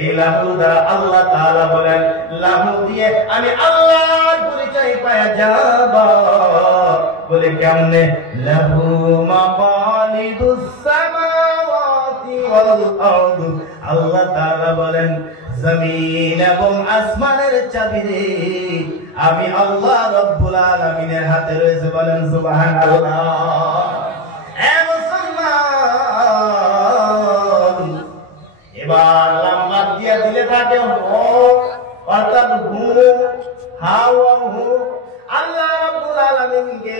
এই লাহু দ্বারা আল্লাহ তাআলা বলেন লাহু দিয়ে আমি আল্লাহর পরিচয় পাওয়া যাব। বলে কেমনে? লাহু মাকালিদুস সামাওয়াতি ওয়াল আরদ। আল্লাহ তাআলা বলেন জমিন এবং আসমানের চাবি রে আমি আল্লাহ রাব্বুল আলামিনের হাতে রয়েছে। বলেন সুবহানাল্লাহ। এবার লম্বা দিয়ে দিলে থাকে অর্থাৎ হু হাওয়া হু। আল্লাহ রাব্বুল আলামিনকে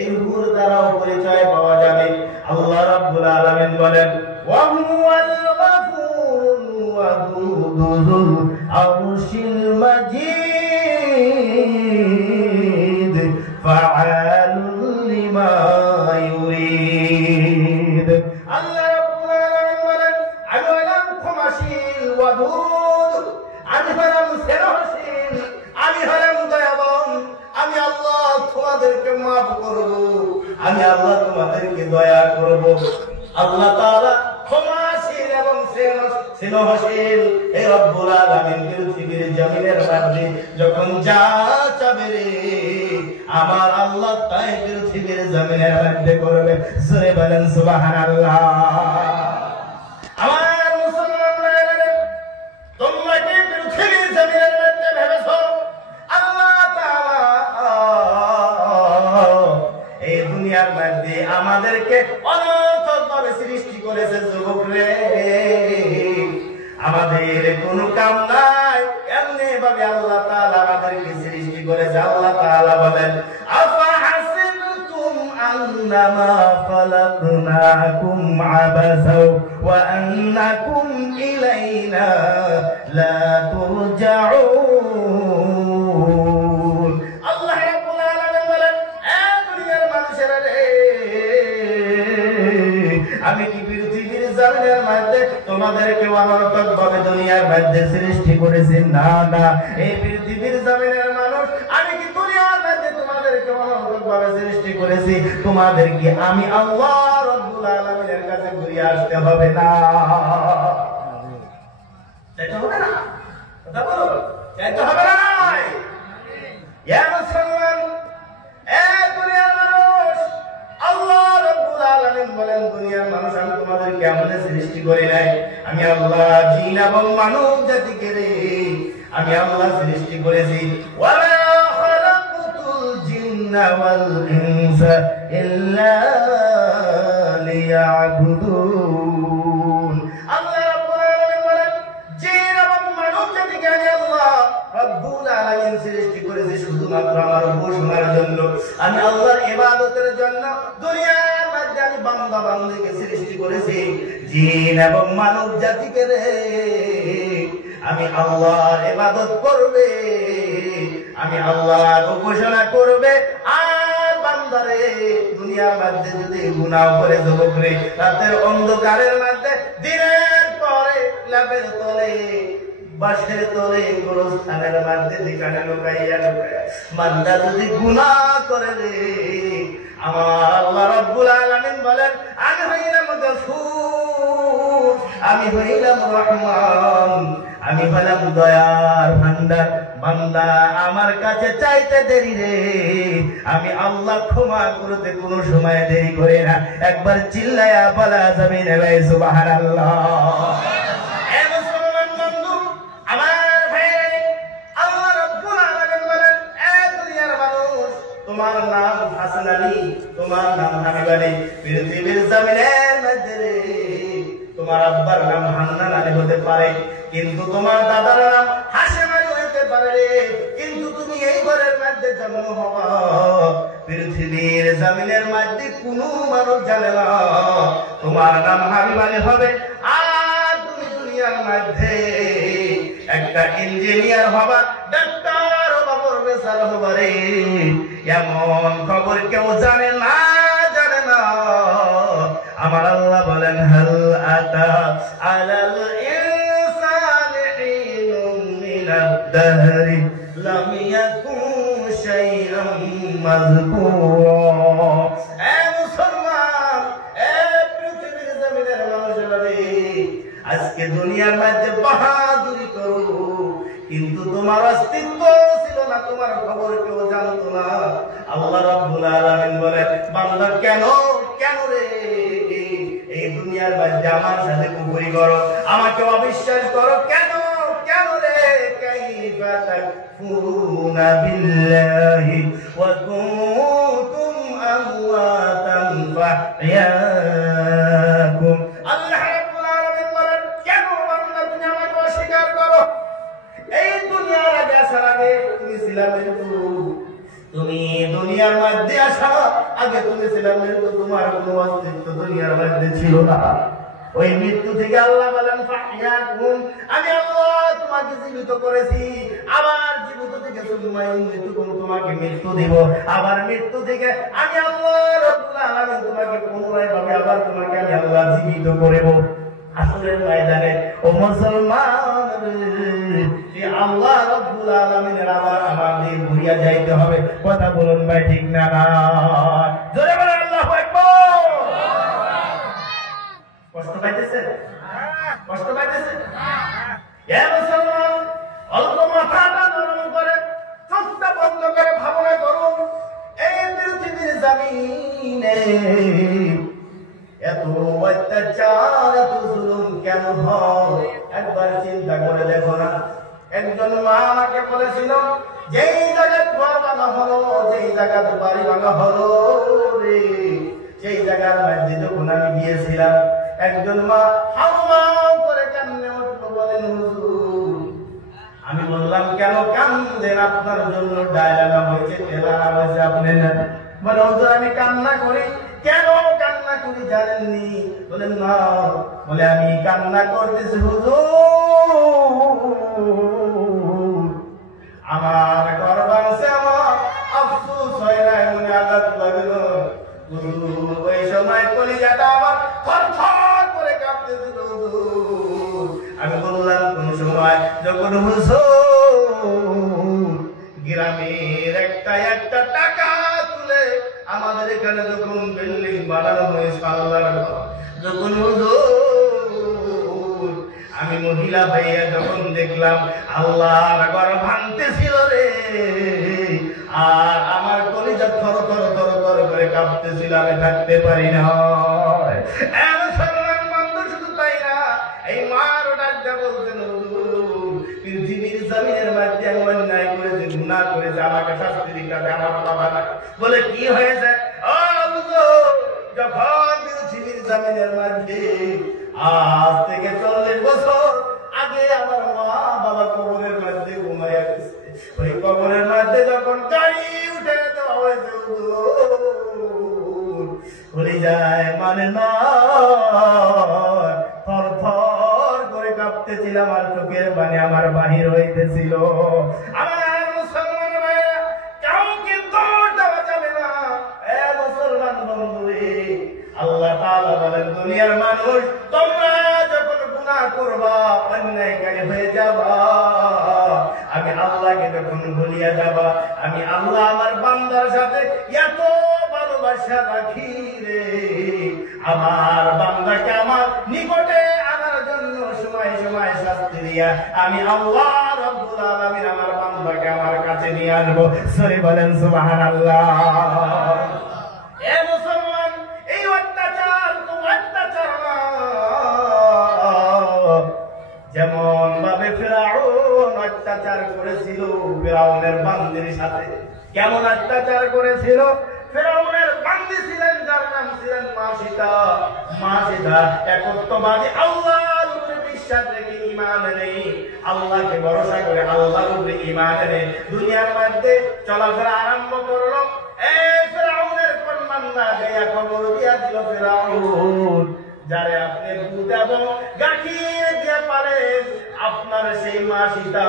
এই হুর দ্বারাও পরিচয় পাওয়া যাবে। আল্লাহ রাব্বুল আলামিন বলেন ওয়া হুয়াল গফুরুল ওয়াদুদুল আরশিল মাজিদ ফাআলুল লিমা ইউরিদ। আল্লাহ রাব্বুল আলামিন বলেন আমি হলাম ক্ষমাশীল ওয়াদুদ, আমি হলাম স্নেহশীল, আমি হলাম দয়াবান। আমি আল্লাহ তোমাদেরকে মাফ করব, আমি আল্লাহ তোমাদেরকে দয়া করব। আল্লাহ তাআলা ক্ষমাশীল এবং স্নেহশীল। এই রব্বুল আলামিন পৃথিবীর জমিনের মধ্যে যখন যা চাবে রে আমার আল্লাহ তাই পৃথিবীর জমিনের মধ্যে করবে। জোরে বলেন সুবহানাল্লাহ। আমার মুসলমান ভাইরা, তোমরা কি পৃথিবীর জমিনের মধ্যে ভেবেছো আল্লাহ তাআলা এই দুনিয়ার মধ্যে আমাদেরকে অনর্থকভাবে সৃষ্টি করেছে? যুবক রে, আমাদের কোনো কাম নাই, এমনি ভাবে আল্লাহ তাআলা আমাদেরকে সৃষ্টি করেছে। আল্লাহ তাআলা বলেন আফাহাসিবতুম আন্নামা খালাকনাকুম আবাসাও ওয়া আন্নাকুম ইলাইনা লা তুরজাউন। আল্লাহ রাব্বুল আলামিন বলেন এ দুনিয়ার মানুষেরা রে, আমি কি পৃথিবীর জমিনের মধ্যে তোমাদেরকে অনর্থকভাবে দুনিয়ার মধ্যে সৃষ্টি করেছি? না না, এই পৃথিবীর জমিনের মানুষ আমি কি দুনিয়ার মধ্যে তোমাদেরকে অনর্থকভাবে সৃষ্টি করেছি? তোমাদেরকে আমি আল্লাহ রাব্বুল আলামিনের কাছে ঘুরে আসতে হবে না? চাইতে হবে না? কথা বলো, চাইতে হবে না? ইয়া মুসলমান, এ দুনিয়ার মানুষ, আল্লাহ রাব্বুল আলামিন বলেন দুনিয়ার মানুষ আমি তোমাদের কেমনে সৃষ্টি করি নাই? আমি আল্লাহ জিন এবং মানব জাতিকে রে আমি আল্লাহ সৃষ্টি করেছি। ওয়ালা খালাকুতুল জিন্না ওয়াল ইনসা ইল্লা লিয়াবুদুন। আল্লাহ রাব্বুল আলামিন বলেন জিন এবং মানব জাতিকে আমি আল্লাহ রাব্বুল আলামিন সৃষ্টি করেছি শুধুমাত্র আমার উপাসনার জন্য, আমি আল্লাহর ইবাদতের জন্য। দুনিয়ার মধ্যে আমি বান্দা বান্দীকে সৃষ্টি করেছি, জিন এবং মানব জাতিকে রে আমি আল্লাহর ইবাদত করবে, আমি আল্লাহর উপাসনা করবে। আর বান্দারে দুনিয়ার মধ্যে যদি গুনাহ করে যুবক রে রাতের অন্ধকারের মধ্যে দিনের পরে লাভের তলে বাসের তলে গোরস্থানের মধ্যে যেখানে লুকাইয়া বান্দা যদি গুনাহ করে রে আমার আল্লাহ রাব্বুল আলামিন বলেন আমি হইলাম গফুর, আমি হইলাম রহমান, আমি হলাম দয়ার ভান্ডার। বান্দা আমার কাছে চাইতে দেরি রে আমি আল্লাহ ক্ষমা করতে কোনো সময় দেরি করে না। একবার চিল্লায়া বলা যাবে না ভাই সুবহানাল্লাহ। এ মুসলমান বন্ধু আমার ভাই, আল্লাহ রাব্বুল আলামিন বলেন এ দুনিয়ার মানুষ তোমার নাম হাসান আলী, তোমার নাম হাবিব আলী, পৃথিবীর জমিনের মধ্যে রে তোমার আব্বার নাম হান্নান আলী হতে পারে, কিন্তু তোমার দাদার নাম হাশেম আলী হতে পারে রে, কিন্তু তুমি এই ঘরের মধ্যে জন্ম হবা পৃথিবীর জমিনের মধ্যে কোনো মানুষ জানে না তোমার নাম হাবিব আলী হবে। আর তুমি দুনিয়ার মধ্যে একটা ইঞ্জিনিয়ার হবা, ডাক্তার হবা, প্রফেসর হবা রে, এমন খবর কেউ জানে না, জানে না। আমার আল্লাহ বলেন হাল আতা আলাল ইনসানি হিনুম মিনাদ দাহরি লাম ইয়াকুন শাইআম মাযকুরা। এ মুসলমান, এ পৃথিবীর জমিনের মানুষেরা রে, আজকে দুনিয়ার মধ্যে বাহাদুর তোমার অস্তিত্ব ছিল না, তোমার খবর কেউ জানতো না। আল্লাহ রাব্বুল আলামিন বলে, বান্দা কেন কেন রে এই দুনিয়ার মধ্যে আমার সাথে কুফরি করো, আমাকে অবিশ্বাস করো, কেন কেন রে? কাইফা তাকফুরুনা বিল্লাহি ওয়া কুনতুম আমওয়াতান ফাহইয়াকুম। আল্লাহ রাব্বুল আলামিন বলেন, কেন বান্দা তুমি আমাকে অস্বীকার করো? এই দুনিয়ার আগে আসার আগে তুমি ছিলা মৃত্যু, তুমি দুনিয়ার মধ্যে আসা আগে তুমি ছিলা মৃত্যু, তোমার কোনো অস্তিত্ব দুনিয়ার মধ্যে ছিল না। ওই মৃত্যু থেকে আল্লাহ বলেন ফাহইয়াকুম, আমি আল্লাহ তোমাকে জীবিত করেছি, আবার জীবিত থেকে তোমাকে মৃত্যু দেব, আবার মৃত্যু থেকে আমি আল্লাহ রাব্বুল আলামিন তোমাকে পুনরায় ভাবে আবার তোমাকে আমি আল্লাহ জীবিত করব। আসলের ময়দানে ও মুসলমান, এই আল্লাহ রাব্বুল আলামিনের আবার আমাদের ঘুরিয়া যাইতে হবে। কথা বলুন ভাই, ঠিক না? জোরে বলেন আল্লাহু আকবার। কষ্ট পাইতেছেন? কষ্ট পাইতেছেন? এ মুসলমান, অল্প মাথাটা নরম করে চোখটা বন্ধ করে ভাবনা করুন, এই পৃথিবীর জমিনে এত অত্যাচার এত জুলুম কেন হয়? একবার চিন্তা করে দেখো না। একজন মা আমাকে বলেছিল, যেই জায়গায় ঘর ভাঙা হলো, যেই জায়গায় বাড়ি ভাঙা হলো রে, সেই জায়গার মধ্যে যখন আমি গিয়েছিলাম, একজন মা হাউমাউ করে কান্না উঠলো, বলেন হুজুর। আমি বললাম, কেন কান্দেন? আপনার জন্য ডায়লানা হয়েছে, তেলানা হয়েছে, আপনি না। বলে হুজুর আমি কান্না করি। কেন কান্না করি জানেননি? বলেন না। বলে আমি কান্না করতেছি হুজুর, আমার ঘর ভাঙছে, আমার আফসোস হয় না, মনে আঘাত লাগলো হুজুর। ওই সময় কলিজাটা আমার থরথর করে কাঁপতেছিল হুজুর। আমি বললাম, কোন সময় যখন হুজুর গ্রামের একটা টাকা তুলে আমাদের এখানে যখন বিল্ডিং বানানো হয়েছে, আল্লাহর যখন হুজুর আমি মহিলা ভাইয়া যখন দেখলাম আল্লাহর ঘর ভাঙতেছিল রে, আর আমার কলিজা থর থর থর থর করে কাঁপতেছিল, আমি থাকতে পারি না। শুধু তাই না, এই মার ডাকটা বলছেন, পৃথিবীর জমিনের মধ্যে আমি অন্যায় করেছি, গুনাহ করেছি, আমাকে শাস্তি দিতে হবে, আমার বাবা না। বলে কি হয়েছে? যখন পৃথিবীর জমিনের মধ্যে আজ থেকে 40 বছর আগে আমার মা বাবা কবরের মধ্যে ঘুমাইয়া গেছে, ওই কবরের মধ্যে যখন গাড়ি উঠে দেওয়া হয়েছে বলে যায় মানে না, থর থর করে কাঁপতেছিলাম, আর চোখের পানি আমার বাহির হইতেছিল। আমার মুসলমান ভাইরা, কাউকে দৌড় দেওয়া যাবে না। এ মুসলমান বন্ধুরে, আল্লাহ তাআলা বলেন, দুনিয়ার মানুষ তোমরা যখন গুনাহ করবা, অন্যায়কারী হয়ে যাবা, আমি আল্লাহকে যখন ভুলিয়া যাবা, আমি আল্লাহ আমার বান্দার সাথে এত ভালোবাসা রাখি রে, আমার বান্দাকে আমার নিকটে আনার জন্য সময় সময় শাস্তি দিয়া আমি আল্লাহ রাব্বুল আলামিন আমার বান্দাকে আমার কাছে নিয়ে আসবো। সরে বলেন সুবহানাল্লাহ। এ মুসলমান, এই অত্যাচার তো অত্যাচার না। যেমন ভাবে ফিরআউন অত্যাচার করেছিল ফিরআউনের বান্দির সাথে, কেমন অত্যাচার করেছিল? ফিরআউনের বান্দি ছিলেন যার নাম ছিলেন মাসিতা। মাসিতা একত্ববাদী, আল্লাহর উপরে বিশ্বাস রেখে ঈমান নেই, আল্লাহকে ভরসা করে আল্লাহর উপরে ঈমান এনে দুনিয়ার মধ্যে চলাফেরা আরম্ভ করলো। এই ফিরআউনের কোন বান্দা গিয়া খবর দিয়া দিল, ফিরআউন যারে আপনি দুধ এবং গাখীর দিয়ে পালেন, আপনার সেই মাসিতা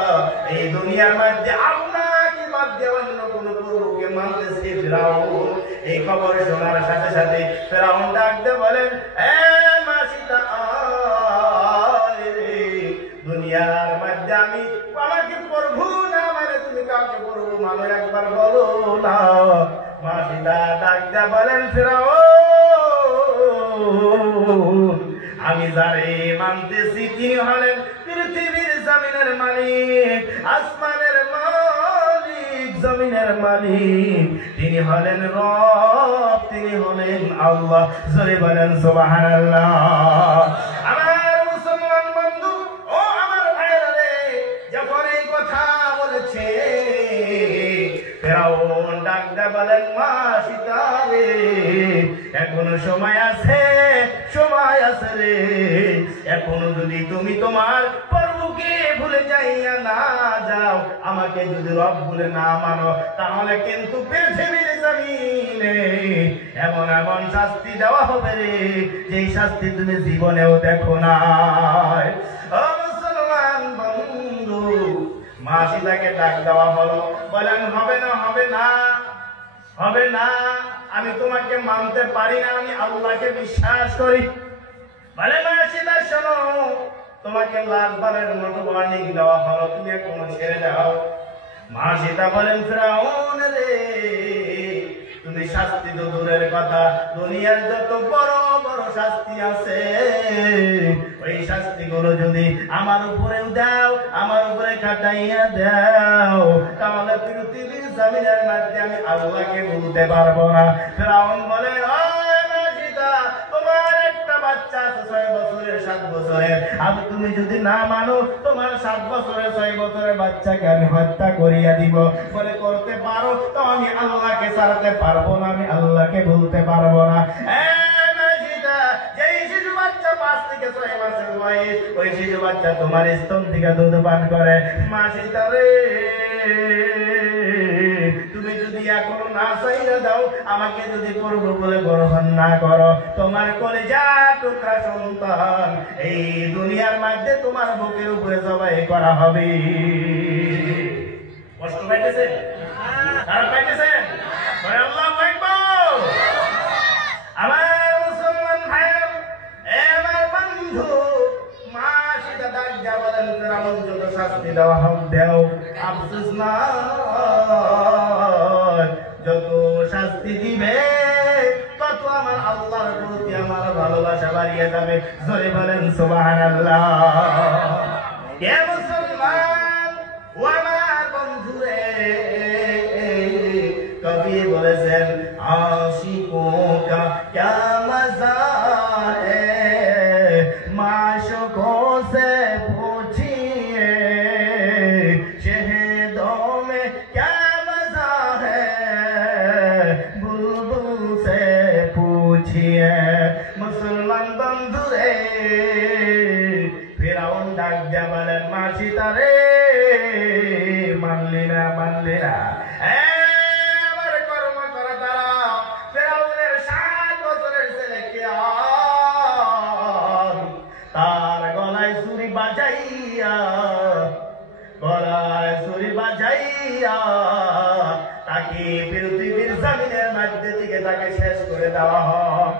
এই দুনিয়ার মধ্যে আপনাকে বাদ দিয়ে অন্য কোন প্রভুকে মানতেছে। ফিরআউন এই খবর শোনার সাথে সাথে ফিরআউন ডাক দিয়ে বলেন, এ মাসিতা, দুনিয়ার মধ্যে আমি আমাকে প্রভু না মানে তুমি কাকে প্রভু মানে একবার বলো না। মাসিতা ডাক দিয়ে বলেন, ফিরআউন আমি যারে মানতেছি তিনি হলেন পৃথিবীর জামিনের মালিক, আসমানের মালিক, জমিনের মালিক, তিনি হলেন রব, তিনি হলেন আল্লাহ। জোরে বলেন সুবহানাল্লাহ। আমার মুসলমান বন্ধু ও আমার ভাইরা রে, যখন এই কথা বলেছে ফেরাউন ডাক দেয়া বলেন, মা সীতা রে, এখনো সময় আছে, সময় আছে রে। এখনো যদি তুমি তোমার প্রভুকে ভুলে যাইয়া না যাও, আমাকে যদি রব বলে না মানো, তাহলে কিন্তু পৃথিবীর জমিনে এমন এমন শাস্তি দেওয়া হবে রে, যেই শাস্তি তুমি জীবনেও দেখো না। ও মুসলমান বন্ধু, মা সীতাকে ডাক দেওয়া হলো, বলেন হবে না, হবে না, হবে না, আমি তোমাকে মানতে পারি না, আমি আল্লাহকে বিশ্বাস করি। বলে মা সীতা শোনো, তোমাকে লাস্টবারের মতো ওয়ার্নিং দেওয়া হলো, তুমি এখনো ছেড়ে দাও। মা সীতা বলেন, ফিরআউন রে, তুমি শাস্তি তো দূরের কথা, দুনিয়ার যত বড় বড় শাস্তি আছে, ওই শাস্তিগুলো যদি আমার উপরেও দাও, আমার উপরে খাটাইয়া দাও, তাহলে পৃথিবীর জমিনের মধ্যে আমি আল্লাহকে বলতে পারবো না। ফিরআউন বলে, ও মা সীতা, তোমার একটা বাচ্চা আছে 6 বছরের 7 বছরের, আমি তুমি যদি না মানো, তোমার 7 বছরের 6 বছরের বাচ্চাকে আমি হত্যা করিয়া দিব। বলে করতে পারো তো, আমি আল্লাহকে ছাড়তে পারবো না, আমি আল্লাহকে বলতে পারবো না। যেই শিশু বাচ্চা 5 থেকে 6 মাসের বয়স, ওই শিশু বাচ্চা তোমার স্তন থেকে দুধ পান করে। মা সীতা রে, তুমি যদি এখনো না চাইয়া দাও, আমাকে যদি প্রভু বলে গ্রহণ না করো, তোমার কলেজা টুকরা সন্তান এই দুনিয়ার মধ্যে তোমার বুকের উপরে জবাই করা হবে। কষ্ট পাইতেছে? খারাপ পাইতেছে? আল্লাহু আকবার। আমার মুসলমান ভাইরা, আমার বন্ধু, মা সীতা ডাক দিয়া বলেন, ফিরআউন যত শাস্তি দেওয়া হোক দাও, আফসোস না, যত শাস্তি দিবে তত আমার আল্লাহর প্রতি আমার ভালোবাসা বাড়িয়ে যাবে। জোরে বলেন সুবহানাল্লাহ। হে মুসলমান ও আমার বন্ধু রে, কবি বলেছেন, আশিকো কা ক্যা মজা হ্যায়, মাশুকো সে पूछिए, शहदों में क्या मजा है, बुलबुल से पूछिए। मुसलमान बंधु रे, ফিরআউন ডাক দিয়া বলেন, মা সীতা রে, মানলি না, মানলি না, আমার কর্ম করা দ্বারা ফিরআউনের 7 বছরের ছেলেকে তার গলায় ছুরি বাজাইয়া, গলায় ছুরি বাজাইয়া তাকে পৃথিবীর জমিনের মধ্যে থেকে তাকে শেষ করে দেওয়া হয়।